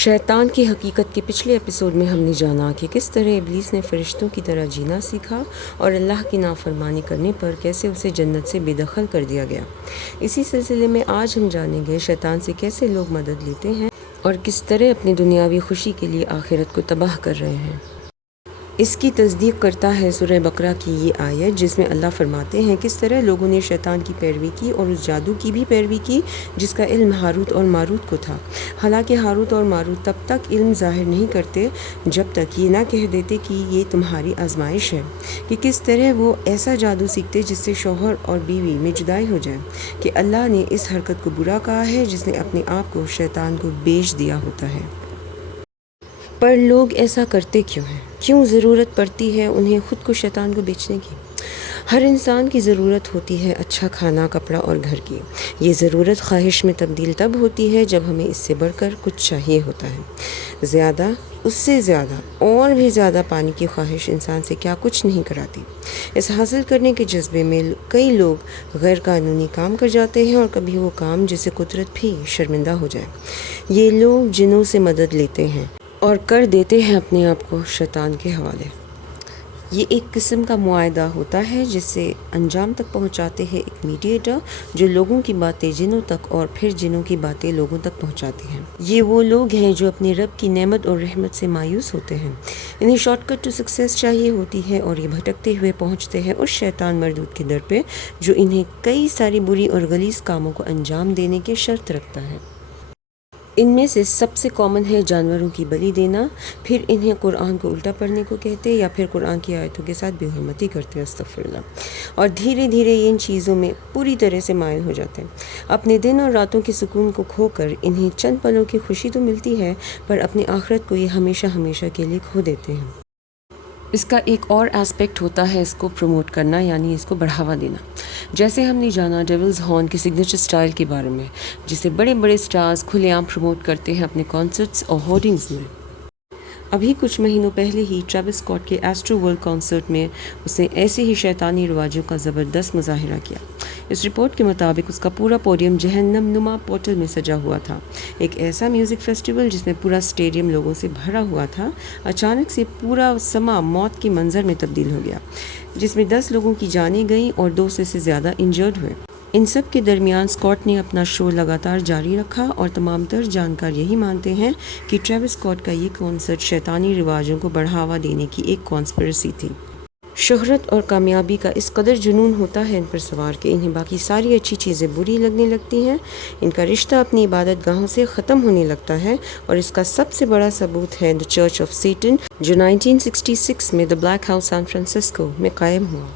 شیطان کی حقیقت کے پچھلے ایپیسوڈ میں ہم نے جانا کہ کس طرح ابلیس نے فرشتوں کی طرح جینا سیکھا اور اللہ کی نافرمانی کرنے پر کیسے اسے جنت سے بے دخل کر دیا گیا۔ اسی سلسلے میں آج ہم جانیں گے شیطان سے کیسے لوگ مدد لیتے ہیں اور کس طرح اپنی دنیاوی خوشی کے لیے آخرت کو تباہ کر رہے ہیں۔ اس کی تصدیق کرتا ہے سورہ بقرہ کی یہ آیت، جس میں اللہ فرماتے ہیں کس طرح لوگوں نے شیطان کی پیروی کی اور اس جادو کی بھی پیروی کی جس کا علم ہاروت اور ماروت کو تھا، حالانکہ ہاروت اور ماروت تب تک علم ظاہر نہیں کرتے جب تک یہ نہ کہہ دیتے کہ یہ تمہاری آزمائش ہے، کہ کس طرح وہ ایسا جادو سیکھتے جس سے شوہر اور بیوی میں جدائی ہو جائے، کہ اللہ نے اس حرکت کو برا کہا ہے جس نے اپنے آپ کو شیطان کو بیچ دیا ہوتا ہے۔ پر لوگ ایسا کرتے کیوں ہیں؟ کیوں ضرورت پڑتی ہے انہیں خود کو شیطان کو بیچنے کی؟ ہر انسان کی ضرورت ہوتی ہے اچھا کھانا، کپڑا اور گھر کی۔ یہ ضرورت خواہش میں تبدیل تب ہوتی ہے جب ہمیں اس سے بڑھ کر کچھ چاہیے ہوتا ہے۔ زیادہ، اس سے زیادہ اور بھی زیادہ پانے کی خواہش انسان سے کیا کچھ نہیں کراتی۔ اس حاصل کرنے کے جذبے میں کئی لوگ غیر قانونی کام کر جاتے ہیں، اور کبھی وہ کام جس سے قدرت بھی شرمندہ ہو جائے۔ یہ لوگ جنوں سے مدد لیتے ہیں اور کر دیتے ہیں اپنے آپ کو شیطان کے حوالے۔ یہ ایک قسم کا معاہدہ ہوتا ہے جس سے انجام تک پہنچاتے ہیں ایک میڈیٹر، جو لوگوں کی باتیں جنوں تک اور پھر جنوں کی باتیں لوگوں تک پہنچاتے ہیں۔ یہ وہ لوگ ہیں جو اپنے رب کی نعمت اور رحمت سے مایوس ہوتے ہیں۔ انہیں شارٹ کٹ ٹو سکسیس چاہیے ہوتی ہے، اور یہ بھٹکتے ہوئے پہنچتے ہیں اس شیطان مردود کے در پہ جو انہیں کئی ساری بری اور غلیظ کاموں کو انجام دینے کی شرط رکھتا ہے۔ ان میں سے سب سے کامن ہے جانوروں کی بلی دینا، پھر انہیں قرآن کو الٹا پڑھنے کو کہتے یا پھر قرآن کی آیتوں کے ساتھ بے حرمتی کرتے، استغفر اللہ، اور دھیرے دھیرے یہ ان چیزوں میں پوری طرح سے مائل ہو جاتے ہیں۔ اپنے دن اور راتوں کے سکون کو کھو کر انہیں چند پلوں کی خوشی تو ملتی ہے، پر اپنی آخرت کو یہ ہمیشہ ہمیشہ کے لیے کھو دیتے ہیں۔ اس کا ایک اور ایسپیکٹ ہوتا ہے اس کو پروموٹ کرنا، یعنی اس کو بڑھاوا دینا۔ جیسے ہم نے جانا ڈیولز ہارن کے سگنیچر سٹائل کے بارے میں، جسے بڑے بڑے سٹارز کھلے عام پروموٹ کرتے ہیں اپنے کانسرٹس اور ہورڈنگز میں۔ ابھی کچھ مہینوں پہلے ہی ٹریوس اسکاٹ کے ایسٹرو ورلڈ کنسرٹ میں اس نے ایسے ہی شیطانی رواجوں کا زبردست مظاہرہ کیا۔ اس رپورٹ کے مطابق اس کا پورا پوڈیم جہنم نما پورٹل میں سجا ہوا تھا۔ ایک ایسا میوزک فیسٹیول جس میں پورا اسٹیڈیم لوگوں سے بھرا ہوا تھا، اچانک سے پورا سما موت کے منظر میں تبدیل ہو گیا، جس میں 10 لوگوں کی جانیں گئیں اور 200 سے زیادہ انجرڈ ہوئے۔ ان سب کے درمیان اسکاٹ نے اپنا شو لگاتار جاری رکھا، اور تمام تر جانکار یہی مانتے ہیں کہ ٹریوس اسکاٹ کا یہ کنسرٹ شیطانی رواجوں کو بڑھاوا دینے کی ایک کانسپریسی تھی۔ شہرت اور کامیابی کا اس قدر جنون ہوتا ہے ان پر سوار کہ انہیں باقی ساری اچھی چیزیں بری لگنے لگتی ہیں۔ ان کا رشتہ اپنی عبادت گاہوں سے ختم ہونے لگتا ہے، اور اس کا سب سے بڑا ثبوت ہے دی چرچ آف سیٹن، جو 1966 میں دی بلیک ہاؤس سان فرانسسکو میں قائم ہوا۔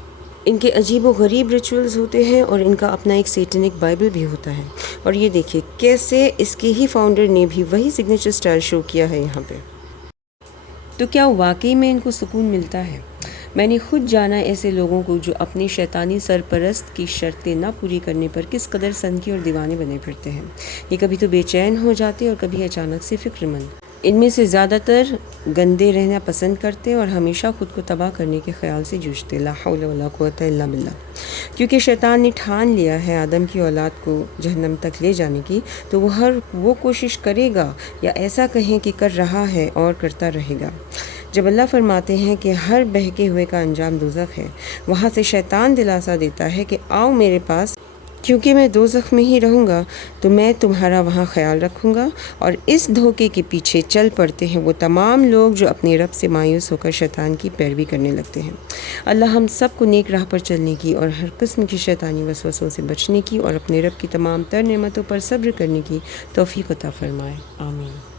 ان کے عجیب و غریب ریچولز ہوتے ہیں، اور ان کا اپنا ایک سیٹنک بائبل بھی ہوتا ہے، اور یہ دیکھیے کیسے اس کے ہی فاؤنڈر نے بھی وہی سگنیچر سٹائل شو کیا ہے یہاں پہ۔ تو کیا واقعی میں ان کو سکون ملتا ہے؟ میں نے خود جانا ایسے لوگوں کو جو اپنی شیطانی سرپرست کی شرطیں نہ پوری کرنے پر کس قدر سنکی اور دیوانے بنے پھرتے ہیں۔ یہ کبھی تو بے چین ہو جاتے اور کبھی اچانک سے فکر مند۔ ان میں سے زیادہ تر گندے رہنا پسند کرتے اور ہمیشہ خود کو تباہ کرنے کے خیال سے جوجھتے، لا حول ولا قوت الا باللہ۔ کیونکہ شیطان نے ٹھان لیا ہے آدم کی اولاد کو جہنم تک لے جانے کی، تو وہ کوشش کرے گا، یا ایسا کہیں کہ کر رہا ہے اور کرتا رہے گا۔ جب اللہ فرماتے ہیں کہ ہر بہکے ہوئے کا انجام دوزخ ہے، وہاں سے شیطان دلاسا دیتا ہے کہ آؤ میرے پاس، کیونکہ میں دوزخ میں ہی رہوں گا تو میں تمہارا وہاں خیال رکھوں گا۔ اور اس دھوکے کے پیچھے چل پڑتے ہیں وہ تمام لوگ جو اپنے رب سے مایوس ہو کر شیطان کی پیروی کرنے لگتے ہیں۔ اللہ ہم سب کو نیک راہ پر چلنے کی اور ہر قسم کی شیطانی وسوسوں سے بچنے کی اور اپنے رب کی تمام تر نعمتوں پر صبر کرنے کی توفیق عطا فرمائے، آمین۔